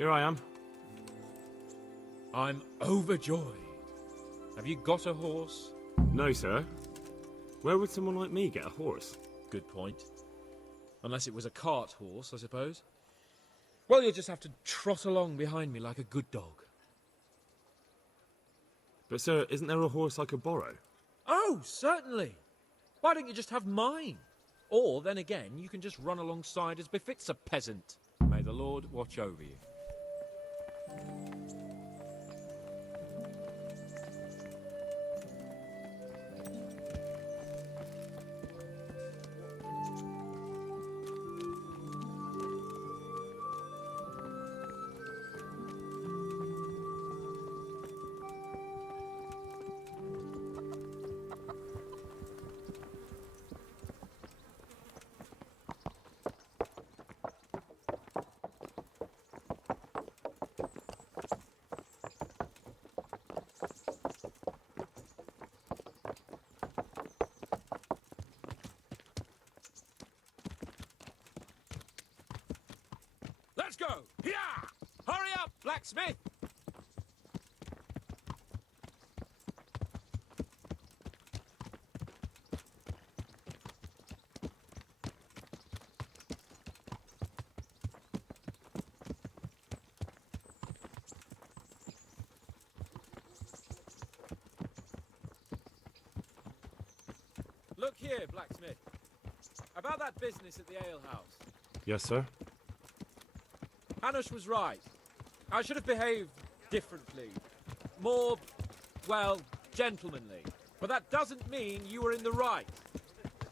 Here I am. I'm overjoyed. Have you got a horse? No, sir. Where would someone like me get a horse? Good point. Unless it was a cart horse, I suppose. Well, you'll just have to trot along behind me like a good dog. But, sir, isn't there a horse I could borrow? Oh, certainly. Why don't you just have mine? Or, then again, you can just run alongside as befits a peasant. May the Lord watch over you. Let's go! Yeah! Hurry up, blacksmith! Look here, blacksmith. About that business at the alehouse. Yes, sir. Hanush was right. I should have behaved differently. More, well, gentlemanly. But that doesn't mean you were in the right.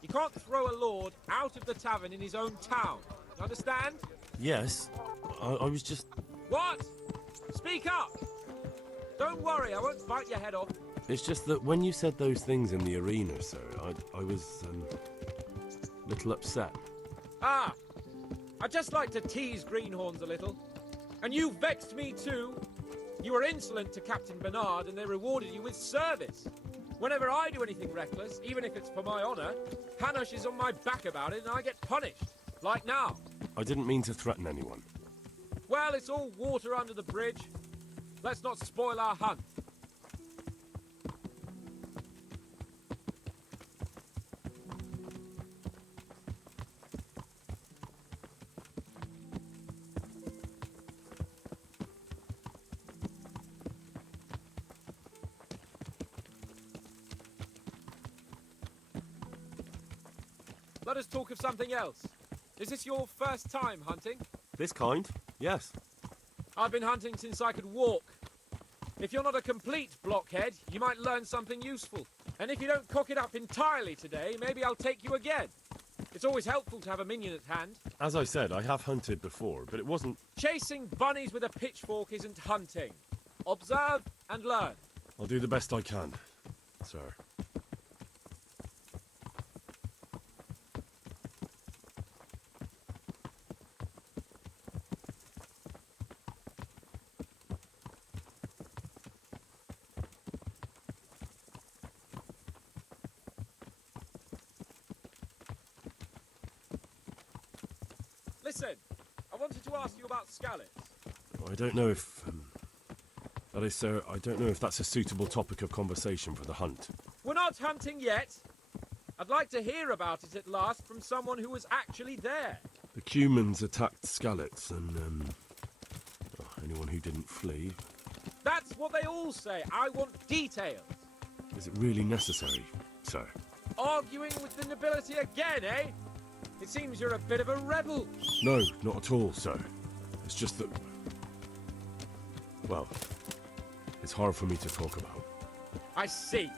You can't throw a lord out of the tavern in his own town. Understand? Yes. I was just... What? Speak up! Don't worry, I won't bite your head off. It's just that when you said those things in the arena, sir, I was, a little upset. Ah! I just like to tease greenhorns a little. And you vexed me too. You were insolent to Captain Bernard and they rewarded you with service. Whenever I do anything reckless, even if it's for my honour, Hanush is on my back about it and I get punished. Like now. I didn't mean to threaten anyone. Well, it's all water under the bridge. Let's not spoil our hunt. Let us talk of something else. Is this your first time hunting? This kind? Yes. I've been hunting since I could walk. If you're not a complete blockhead, you might learn something useful. And if you don't cock it up entirely today, maybe I'll take you again. It's always helpful to have a minion at hand. As I said, I have hunted before, but it wasn't... Chasing bunnies with a pitchfork isn't hunting. Observe and learn. I'll do the best I can, sir. Listen, I wanted to ask you about scallops. I don't know if... that is, sir, I don't know if that's a suitable topic of conversation for the hunt. We're not hunting yet. I'd like to hear about it at last from someone who was actually there. The Cumans attacked Skallets, and, anyone who didn't flee. That's what they all say. I want details. Is it really necessary, sir? Arguing with the nobility again, eh? It seems you're a bit of a rebel. No, not at all, sir. It's just that... well, it's hard for me to talk about. I see.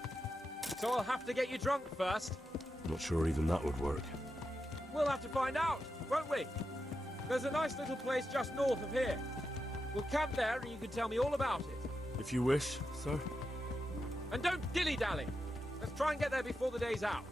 So I'll have to get you drunk first. I'm not sure even that would work. We'll have to find out, won't we? There's a nice little place just north of here. We'll camp there and you can tell me all about it. If you wish, sir. And don't dilly-dally. Let's try and get there before the day's out.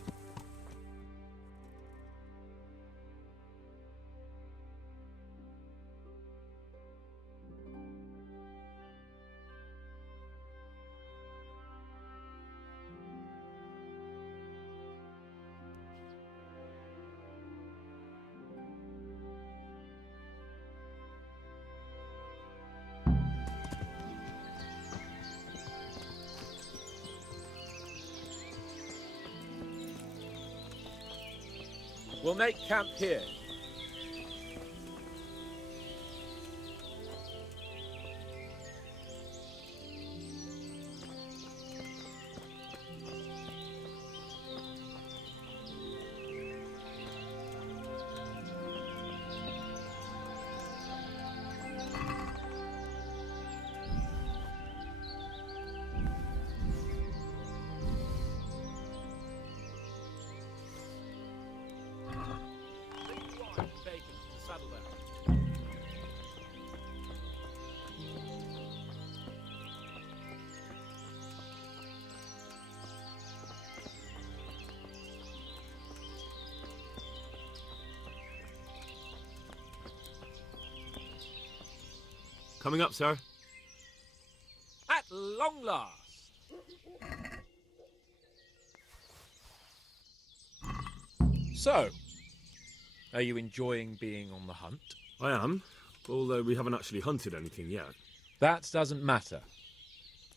We'll make camp here. Bring the wine and bacon to the saddlebow. Coming up, sir. At long last. So, are you enjoying being on the hunt? I am, although we haven't actually hunted anything yet. That doesn't matter.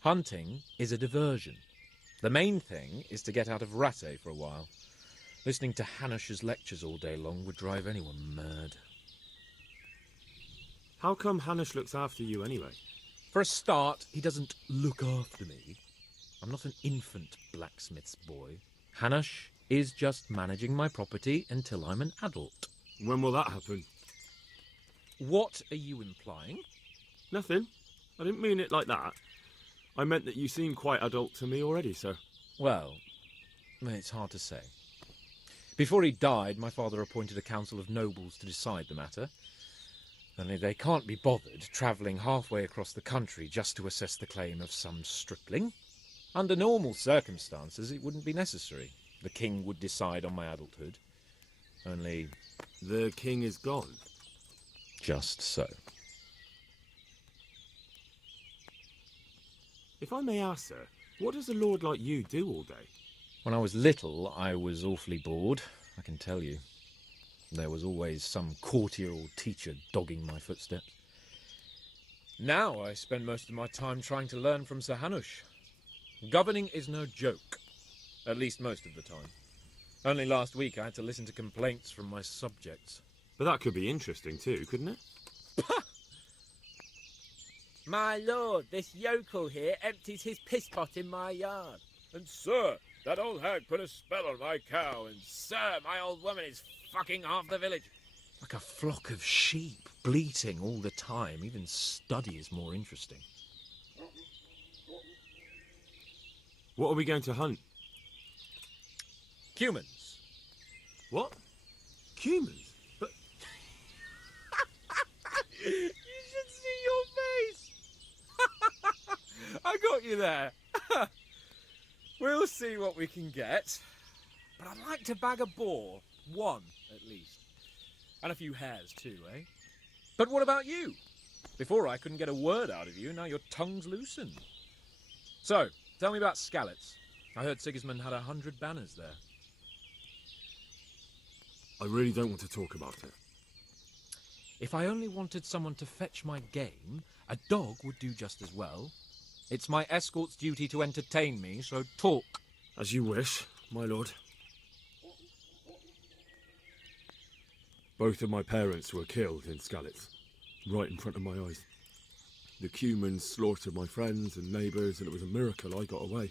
Hunting is a diversion. The main thing is to get out of Rattay for a while. Listening to Hanush's lectures all day long would drive anyone mad. How come Hanush looks after you anyway? For a start, he doesn't look after me. I'm not an infant blacksmith's boy. Hanush is just managing my property until I'm an adult. When will that happen? What are you implying? Nothing. I didn't mean it like that. I meant that you seem quite adult to me already, sir. Well, it's hard to say. Before he died, my father appointed a council of nobles to decide the matter. Only they can't be bothered travelling halfway across the country just to assess the claim of some stripling. Under normal circumstances, it wouldn't be necessary. The king would decide on my adulthood. Only... The king is gone. just so. If I may ask, sir, what does a lord like you do all day? When I was little, I was awfully bored, I can tell you. There was always some courtier or teacher dogging my footsteps. Now I spend most of my time trying to learn from Sir Hanush. Governing is no joke, at least most of the time. Only last week I had to listen to complaints from my subjects. But that could be interesting too, couldn't it? My lord, this yokel here empties his piss pot in my yard. And sir, that old hag put a spell on my cow, and sir, my old woman is fucking half the village. Like a flock of sheep, bleating all the time. Even study is more interesting. What are we going to hunt? Humans. What? Humans? But You should see your face! I got you there. We'll see what we can get. But I'd like to bag a boar. One, at least. And a few hares too, eh? But what about you? Before I couldn't get a word out of you, now your tongue's loosened. So, tell me about Skalitz. I heard Sigismund had 100 banners there. I really don't want to talk about it. If I only wanted someone to fetch my game, a dog would do just as well. It's my escort's duty to entertain me, so talk. As you wish, my lord. Both of my parents were killed in Skalitz, right in front of my eyes. The Cumans slaughtered my friends and neighbours, and it was a miracle I got away.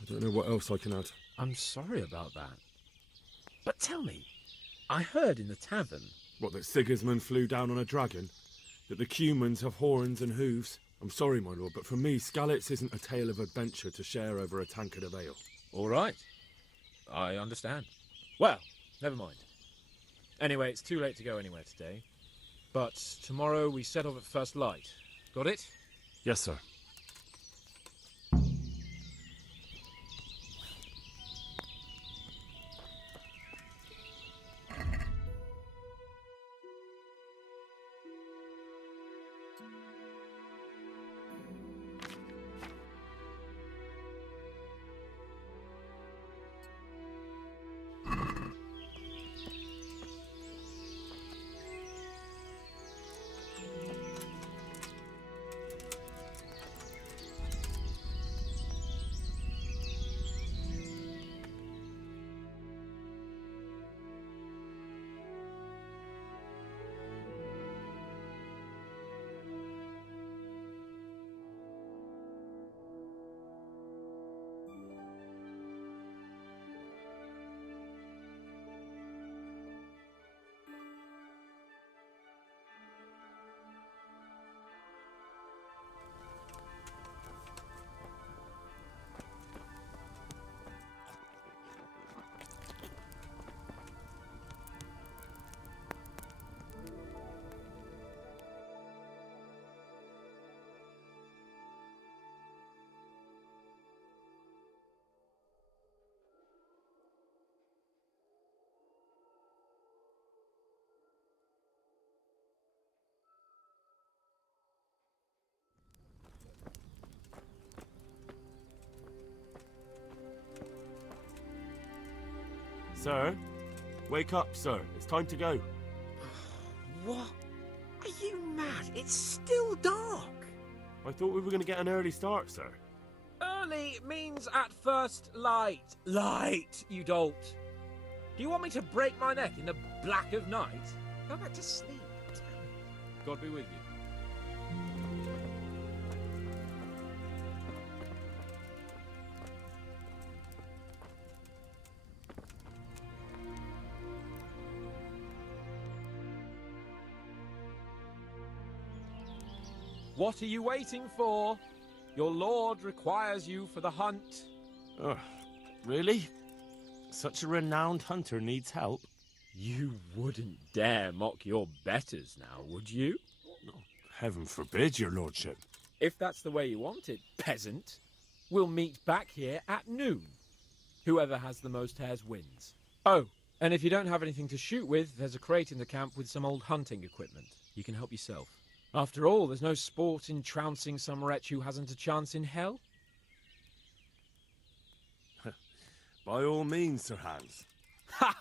I don't know what else I can add. I'm sorry about that. But tell me, I heard in the tavern... What, that Sigismund flew down on a dragon? That the Cumans have horns and hooves? I'm sorry, my lord, but for me, Skalitz isn't a tale of adventure to share over a tankard of ale. All right. I understand. Well, never mind. Anyway, it's too late to go anywhere today. But tomorrow we set off at first light. Got it? Yes, sir. Sir? Wake up, sir. It's time to go. What? Are you mad? It's still dark. I thought we were going to get an early start, sir. Early means at first light. Light, you dolt. Do you want me to break my neck in the black of night? Go back to sleep. God be with you. What are you waiting for? Your lord requires you for the hunt. Oh, really? Such a renowned hunter needs help? You wouldn't dare mock your betters now, would you? Oh, heaven forbid, your lordship. If that's the way you want it, peasant, we'll meet back here at noon. Whoever has the most hares wins. Oh, and if you don't have anything to shoot with, there's a crate in the camp with some old hunting equipment. You can help yourself. After all, there's no sport in trouncing some wretch who hasn't a chance in hell. By all means, Sir Hans. Ha!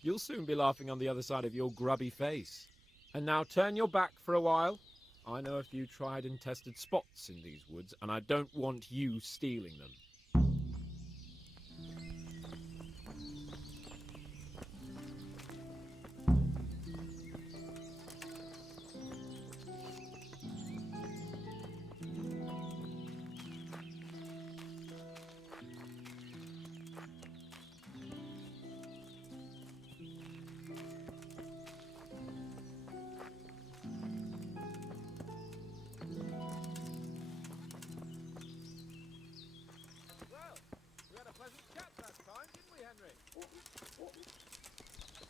You'll soon be laughing on the other side of your grubby face. And now turn your back for a while. I know a few tried and tested spots in these woods, and I don't want you stealing them.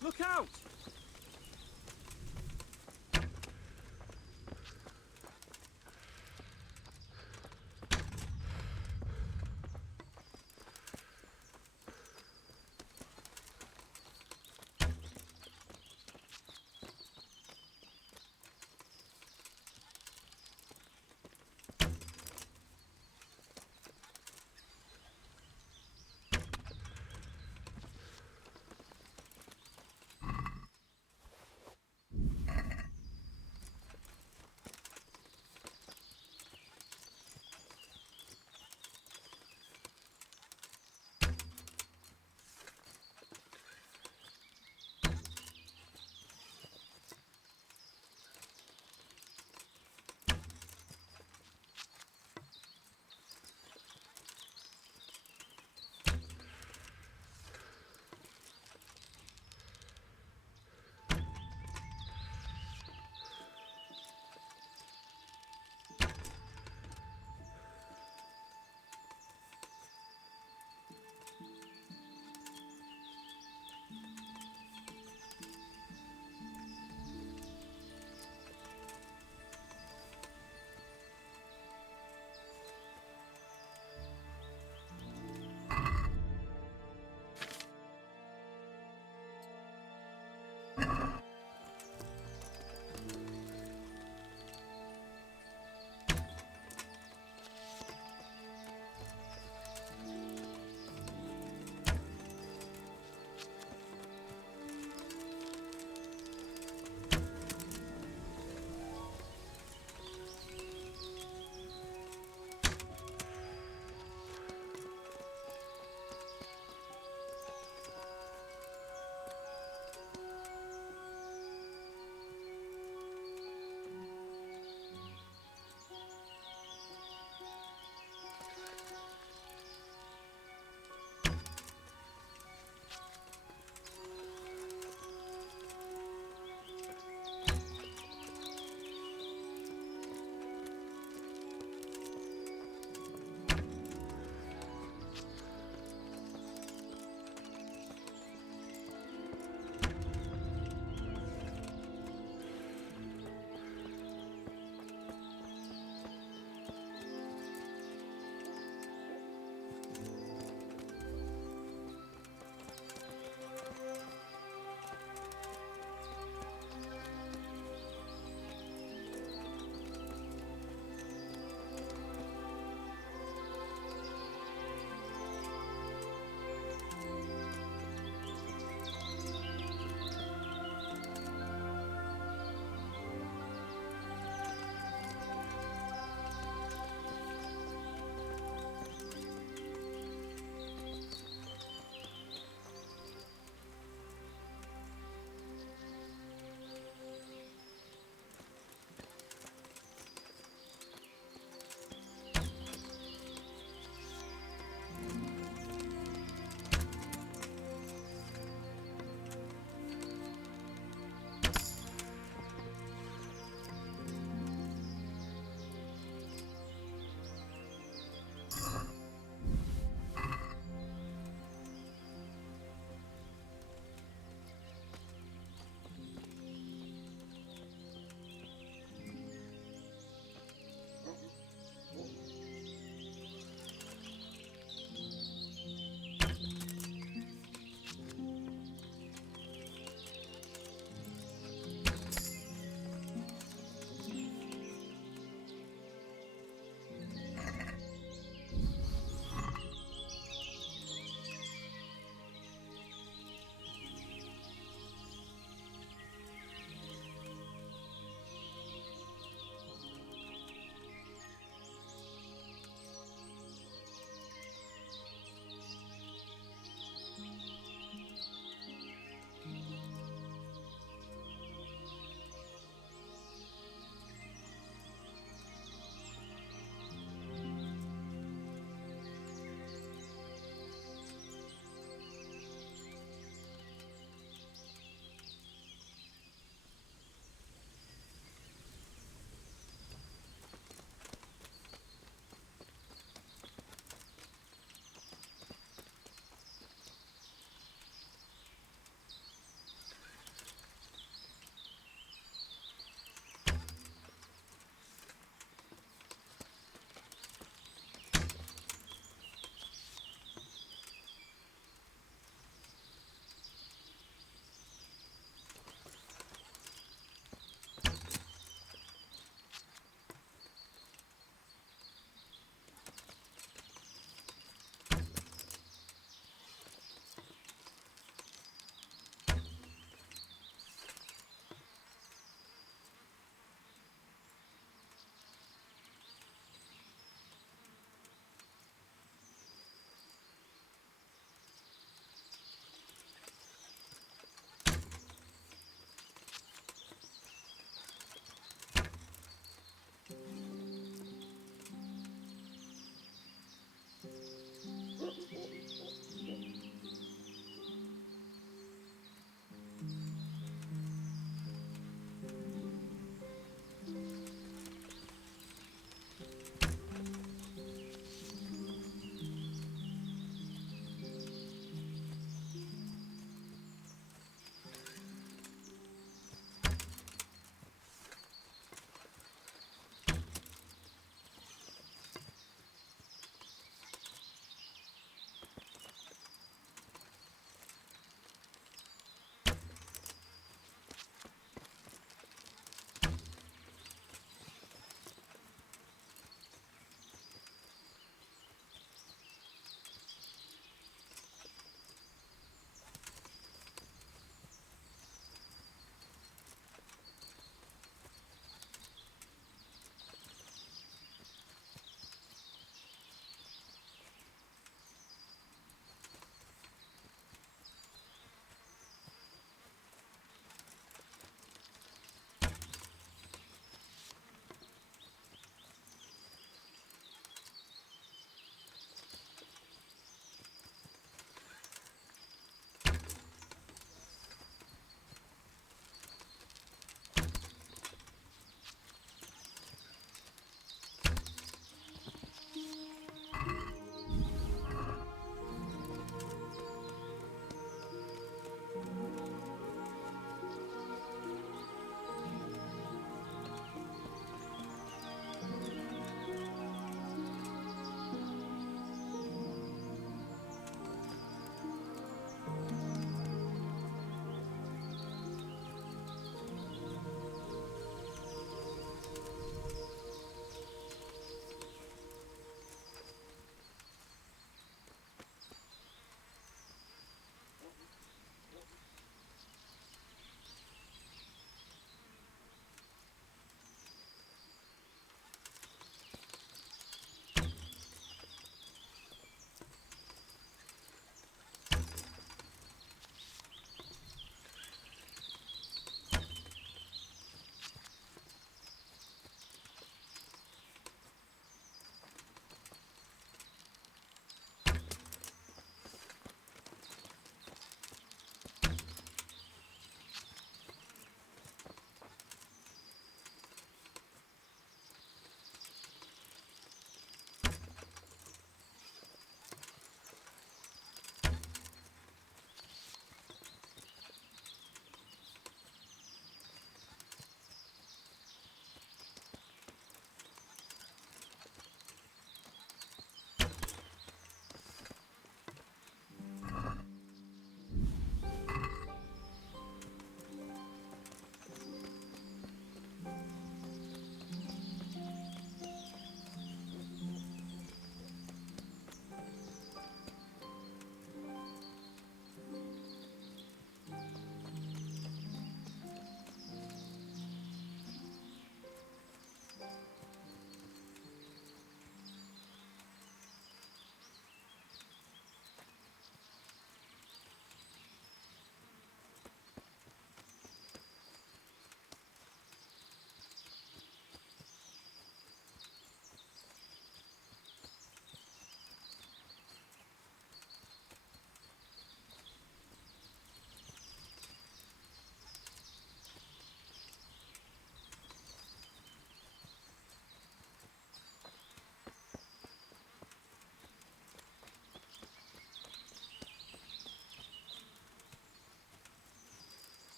Look out!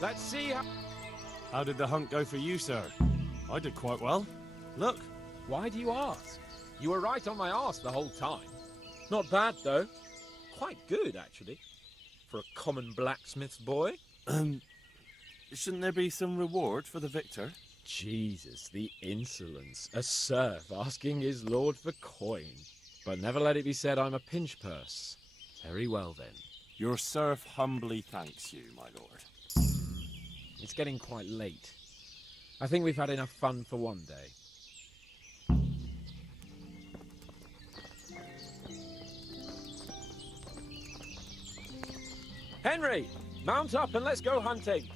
Let's see how... How did the hunt go for you, sir? I did quite well. Look. Why do you ask? You were right on my arse the whole time. Not bad, though. Quite good, actually. For a common blacksmith's boy. Shouldn't there be some reward for the victor? Jesus, the insolence. A serf asking his lord for coin. But never let it be said I'm a pinch purse. Very well, then. Your serf humbly thanks you, my lord. It's getting quite late. I think we've had enough fun for one day. Henry, mount up and let's go hunting.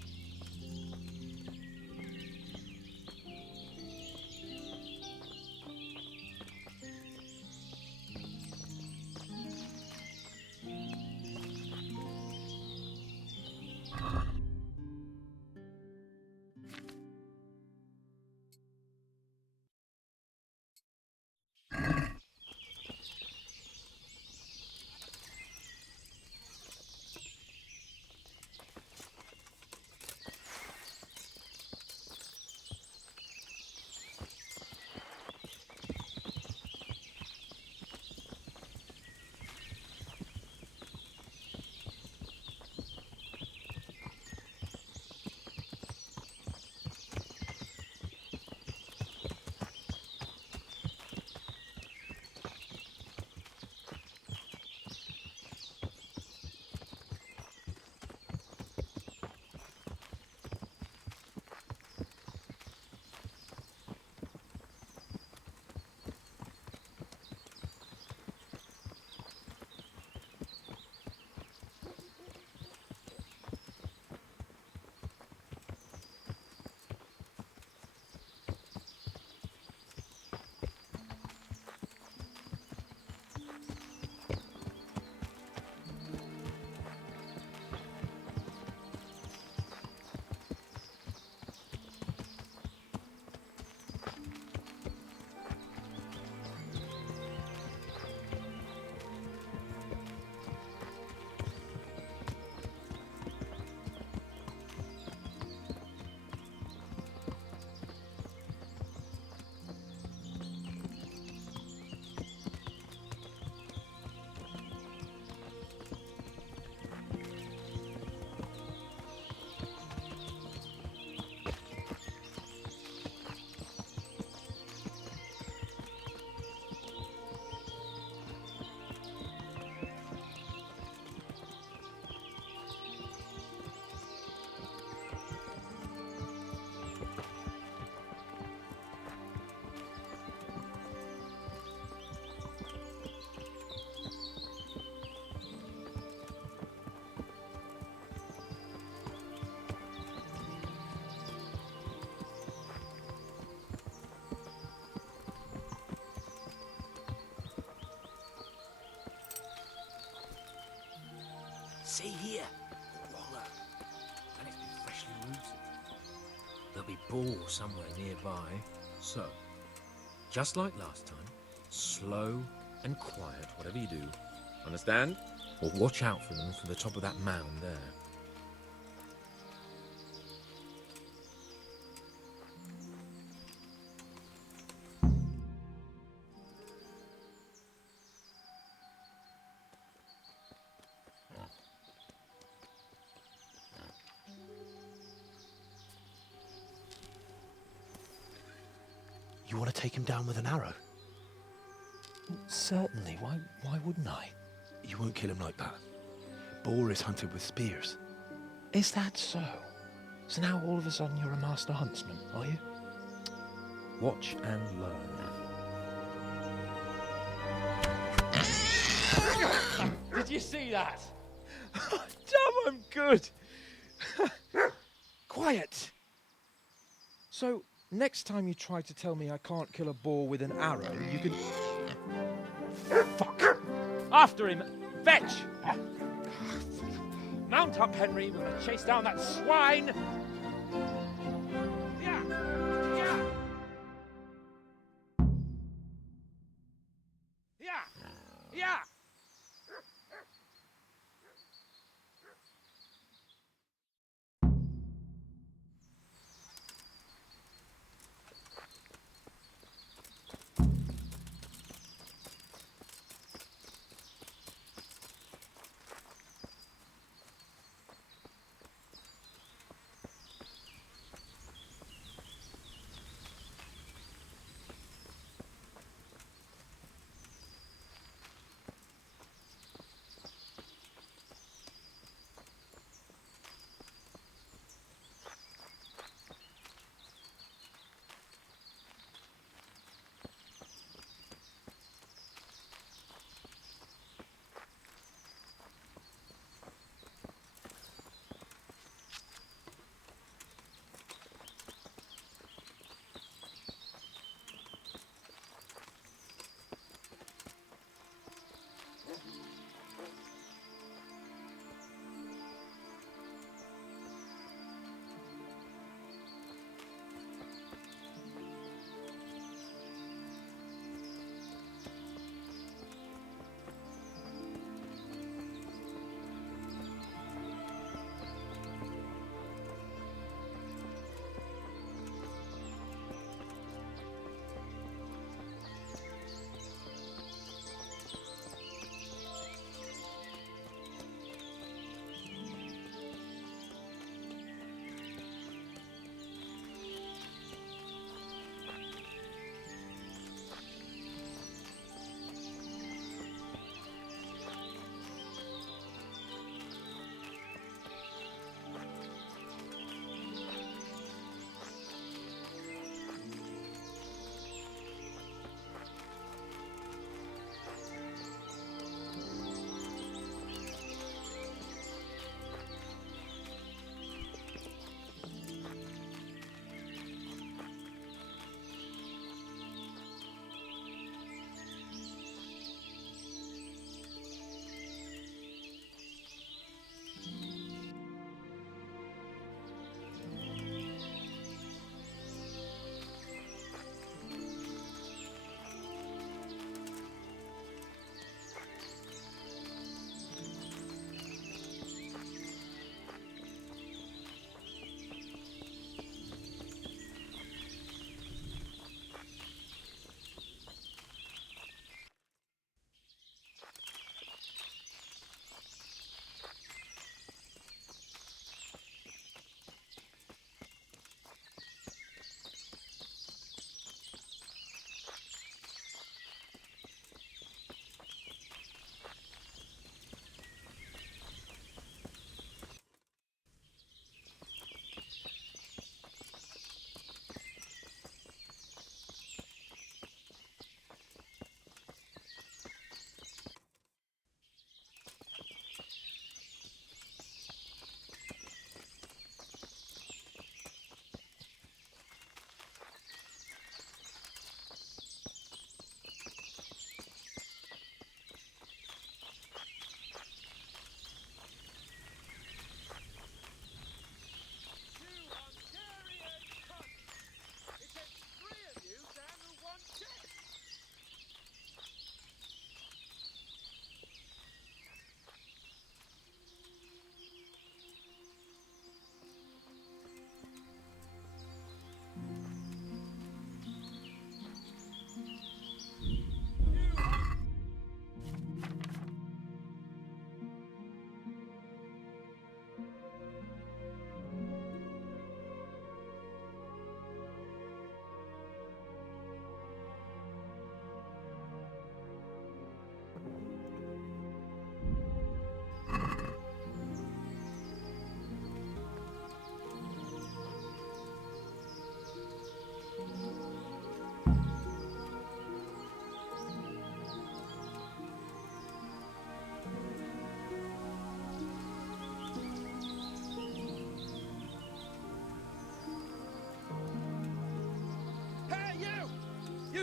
See here, a wallow, and it's been freshly rooted. There'll be boars somewhere nearby. So, just like last time, slow and quiet, whatever you do. Understand? Or watch out for them from the top of that mound there. You want to take him down with an arrow? Certainly. Why wouldn't I? You won't kill him like that. Boar is hunted with spears. Is that so? So now all of a sudden you're a master huntsman, are you? Watch and learn. Did you see that? Damn, I'm good. Quiet. So, next time you try to tell me I can't kill a boar with an arrow, you can... Fuck! After him! Fetch! Mount up, Henry. We're going to chase down that swine! Yeah! Yeah! Yeah! Yeah!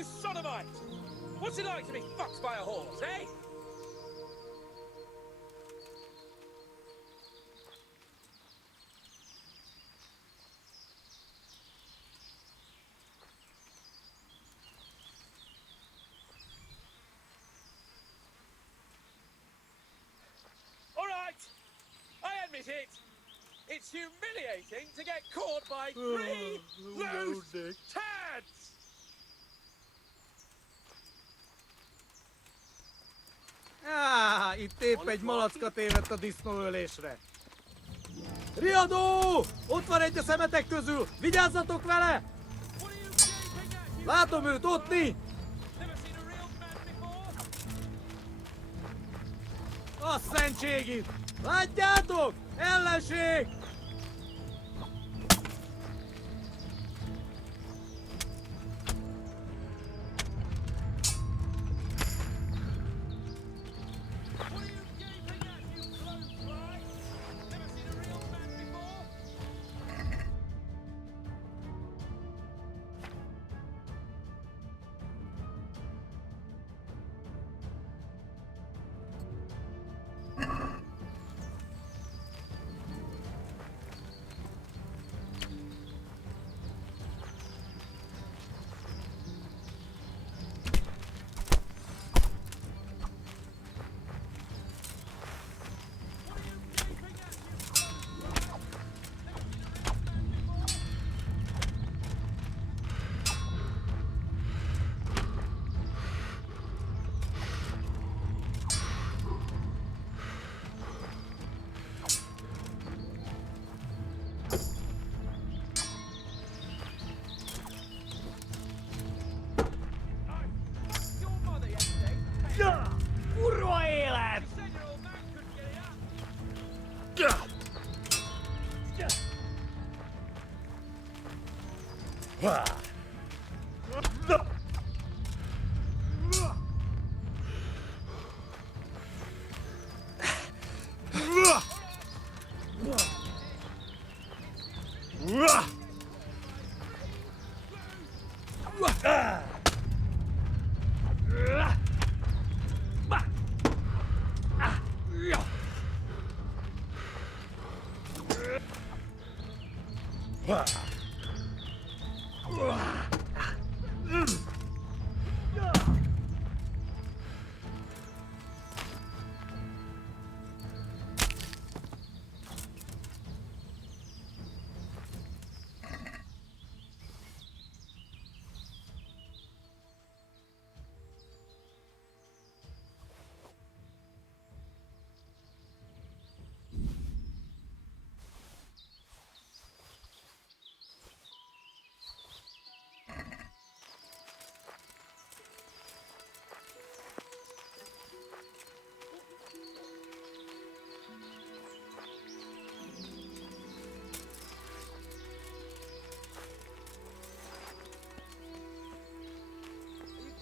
You sodomite! What's it like to be fucked by a horse, eh? All right, I admit it. It's humiliating to get caught by three loose tads. Itt épp egy malackot évett a disznóölésre. Riadó! Ott van egy a szemetek közül! Vigyázzatok vele! Látom őt, ott mi! A szentségit! Látjátok? Ellenség! Kurva élet!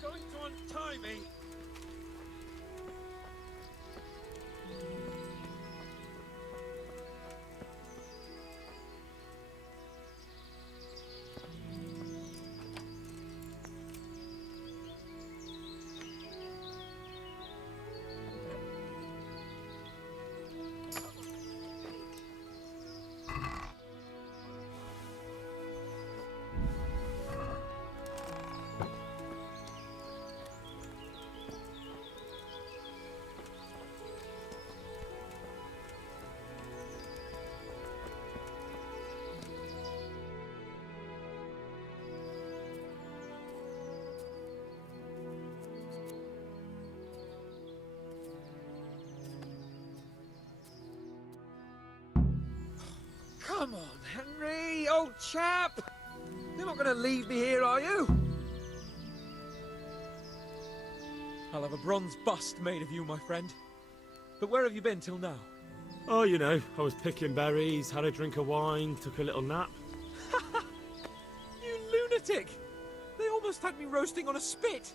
Going to untie me. Come on, Henry, old chap. You're not going to leave me here, are you? I'll have a bronze bust made of you, my friend. But where have you been till now? Oh, you know, I was picking berries, had a drink of wine, took a little nap. You lunatic! They almost had me roasting on a spit.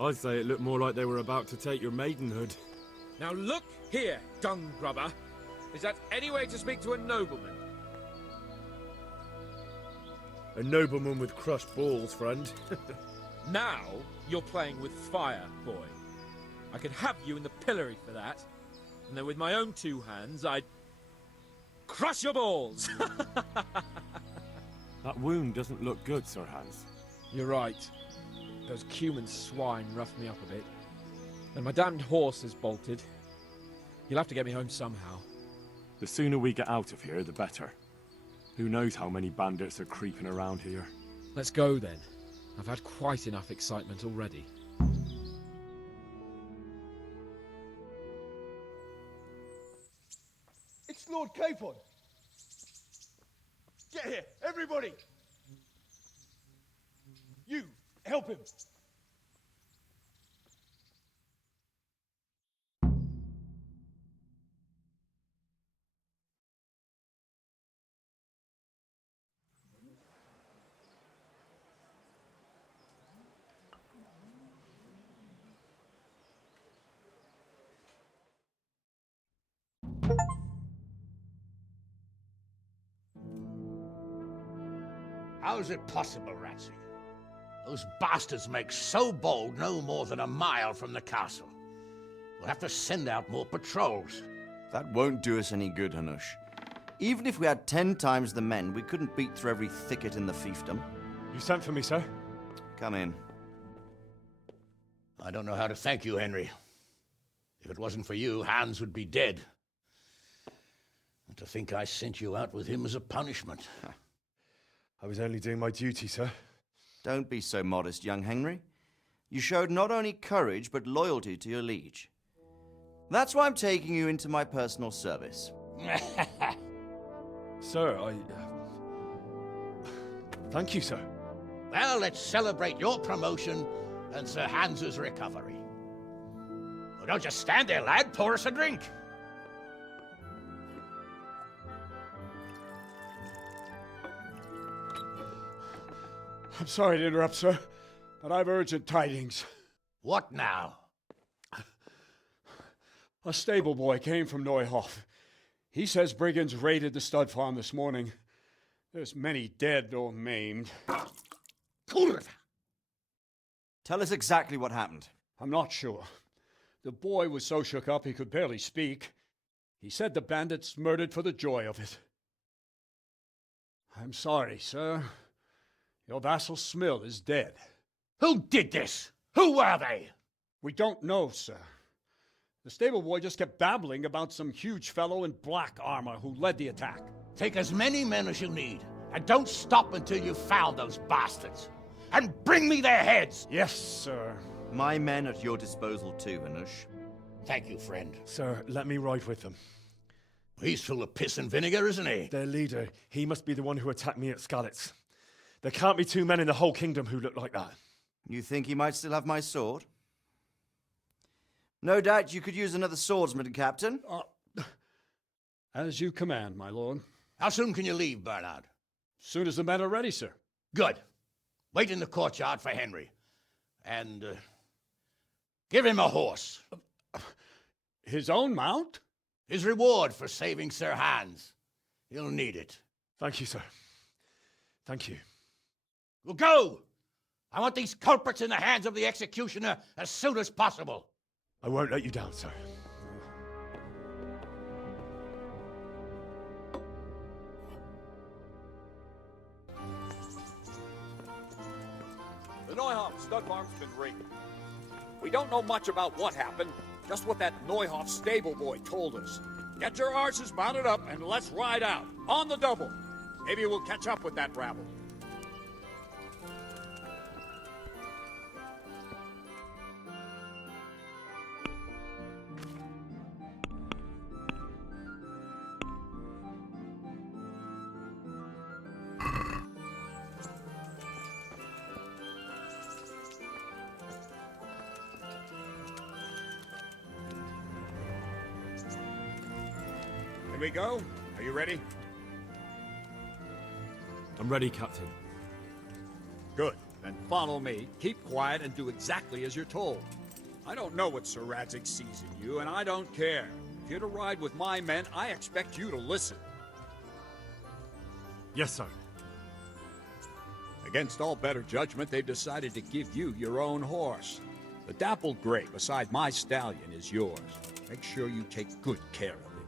I'd say it looked more like they were about to take your maidenhood. Now look here, dung grubber. Is that any way to speak to a nobleman? A nobleman with crushed balls, friend. Now you're playing with fire, boy. I could have you in the pillory for that. And then with my own two hands, I'd crush your balls! That wound doesn't look good, Sir Hans. You're right. Those Cuman swine roughed me up a bit. And my damned horse has bolted. You'll have to get me home somehow. The sooner we get out of here, the better. Who knows how many bandits are creeping around here. Let's go then. I've had quite enough excitement already. It's Lord Capon. Get here, everybody. You, help him. How is it possible, Ratsy? Those bastards make so bold no more than a mile from the castle. We'll have to send out more patrols. That won't do us any good, Hanush. Even if we had 10 times the men, we couldn't beat through every thicket in the fiefdom. You sent for me, sir? Come in. I don't know how to thank you, Henry. If it wasn't for you, Hans would be dead. And to think I sent you out with him as a punishment. I was only doing my duty, sir. Don't be so modest, young Henry. You showed not only courage, but loyalty to your liege. That's why I'm taking you into my personal service. Sir, Thank you, sir. Well, let's celebrate your promotion and Sir Hans's recovery. Well, don't just stand there, lad. Pour us a drink. I'm sorry to interrupt, sir, but I've urgent tidings. What now? A stable boy came from Neuhof. He says brigands raided the stud farm this morning. There's many dead or maimed. Tell us exactly what happened. I'm not sure. The boy was so shook up he could barely speak. He said the bandits murdered for the joy of it. I'm sorry, sir. Your vassal Smill is dead. Who did this? Who were they? We don't know, sir. The stable boy just kept babbling about some huge fellow in black armor who led the attack. Take as many men as you need, and don't stop until you've found those bastards. And bring me their heads! Yes, sir. My men at your disposal too, Hanush. Thank you, friend. Sir, let me ride with them. He's full of piss and vinegar, isn't he? Their leader, he must be the one who attacked me at Skalitz. There can't be two men in the whole kingdom who look like that. You think he might still have my sword? No doubt you could use another swordsman, Captain. As you command, my lord. How soon can you leave, Bernard? Soon as the men are ready, sir. Good. Wait in the courtyard for Henry. And, give him a horse. His own mount? His reward for saving Sir Hans. He'll need it. Thank you, sir. Thank you. Well, go! I want these culprits in the hands of the executioner as soon as possible. I won't let you down, sir. The Neuhof stud farm's been raided. We don't know much about what happened, just what that Neuhof stable boy told us. Get your horses mounted up and let's ride out, on the double. Maybe we'll catch up with that rabble. Here we go. Are you ready? I'm ready, Captain. Good. Then follow me. Keep quiet and do exactly as you're told. I don't know what Sir Radzig sees in you, and I don't care. If you're to ride with my men, I expect you to listen. Yes, sir. Against all better judgment, they've decided to give you your own horse. The dappled gray beside my stallion is yours. Make sure you take good care of him.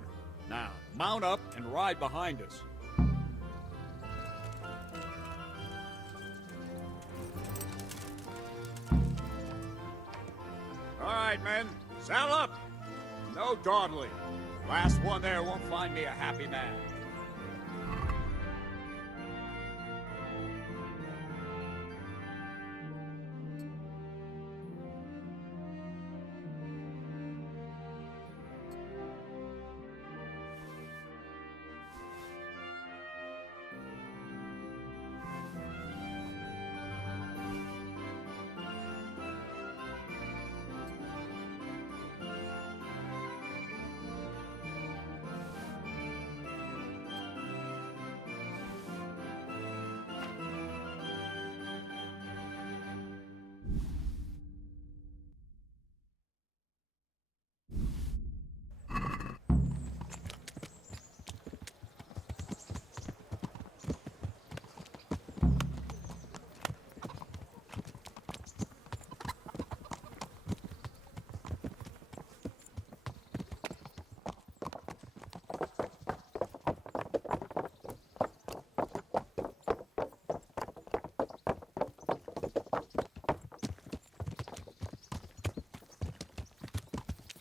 Now, mount up and ride behind us. All right, men, saddle up. No dawdling. Last one there won't find me a happy man.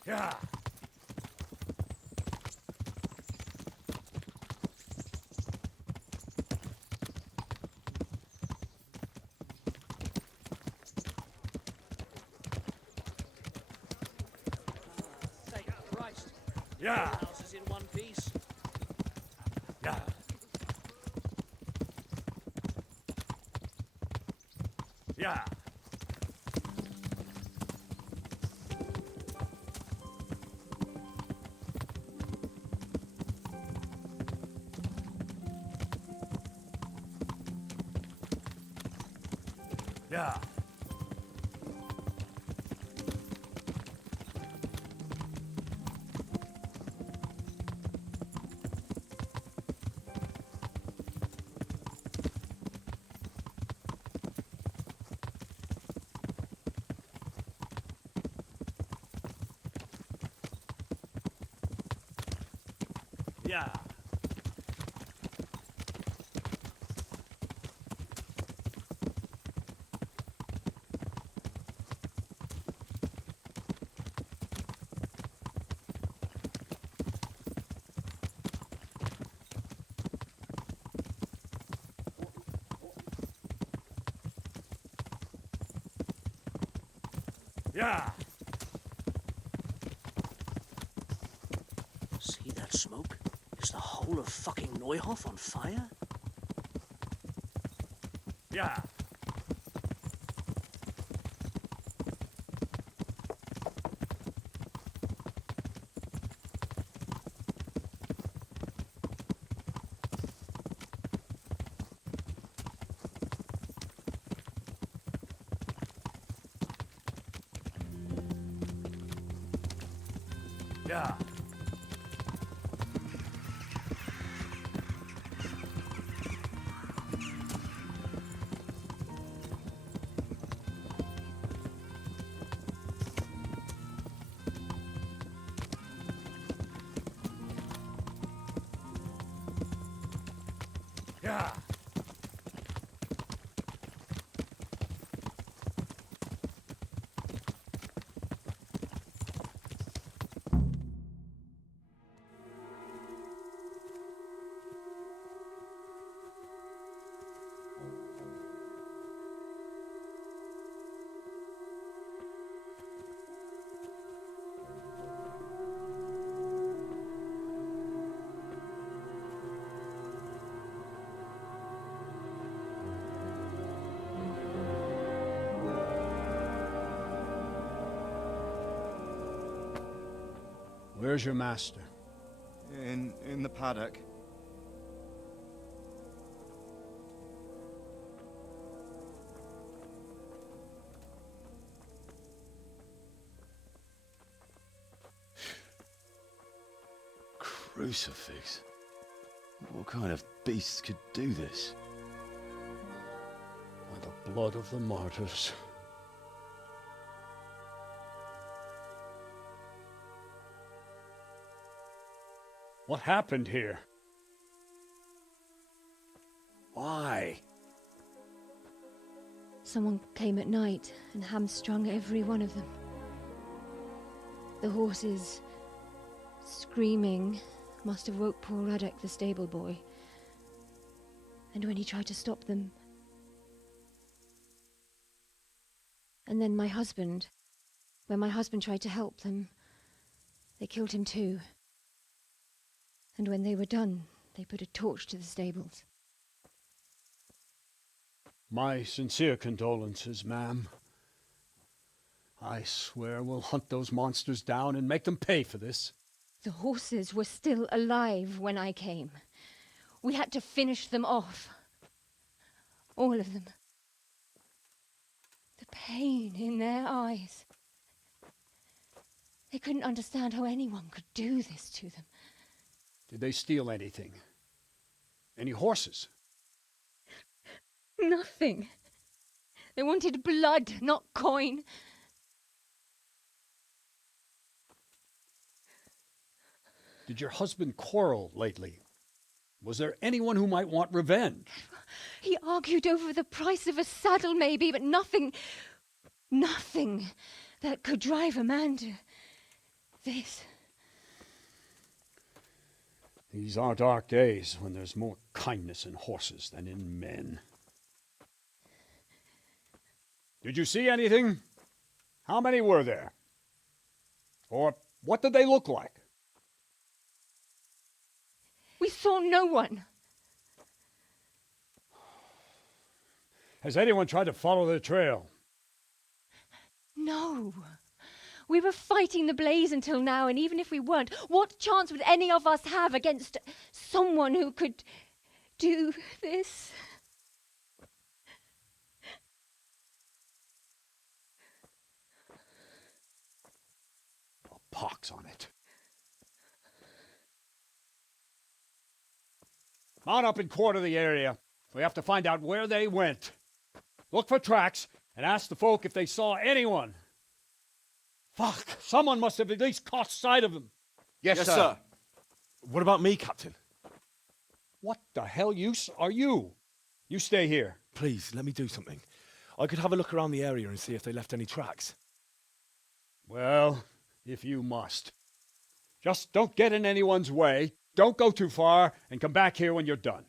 Yeah. Thank Christ. Yeah. The house is in one piece. Yeah. Yeah. Yeah. Yeah. Yeah. See that smoke? Is the whole of fucking Neuhof on fire? Yeah. Yeah. Yeah. Where's your master? In the paddock. Crucifix? What kind of beast could do this? By the blood of the martyrs. What happened here? Why? Someone came at night and hamstrung every one of them. The horses, screaming, must have woke poor Ruddock, the stable boy. And when he tried to stop them... And then my husband, when my husband tried to help them, they killed him too. And when they were done, they put a torch to the stables. My sincere condolences, ma'am. I swear we'll hunt those monsters down and make them pay for this. The horses were still alive when I came. We had to finish them off. All of them. The pain in their eyes. They couldn't understand how anyone could do this to them. Did they steal anything? Any horses? Nothing. They wanted blood, not coin. Did your husband quarrel lately? Was there anyone who might want revenge? He argued over the price of a saddle, maybe, but nothing that could drive a man to this. These are dark days when there's more kindness in horses than in men. Did you see anything? How many were there? Or what did they look like? We saw no one. Has anyone tried to follow their trail? No. We were fighting the blaze until now, and even if we weren't, what chance would any of us have against someone who could do this? A pox on it. Mount up and quarter the area. We have to find out where they went. Look for tracks and ask the folk if they saw anyone. Fuck! Someone must have at least caught sight of them. Yes, sir. What about me, Captain? What the hell use are you? You stay here. Please, let me do something. I could have a look around the area and see if they left any tracks. Well, if you must. Just don't get in anyone's way, don't go too far, and come back here when you're done.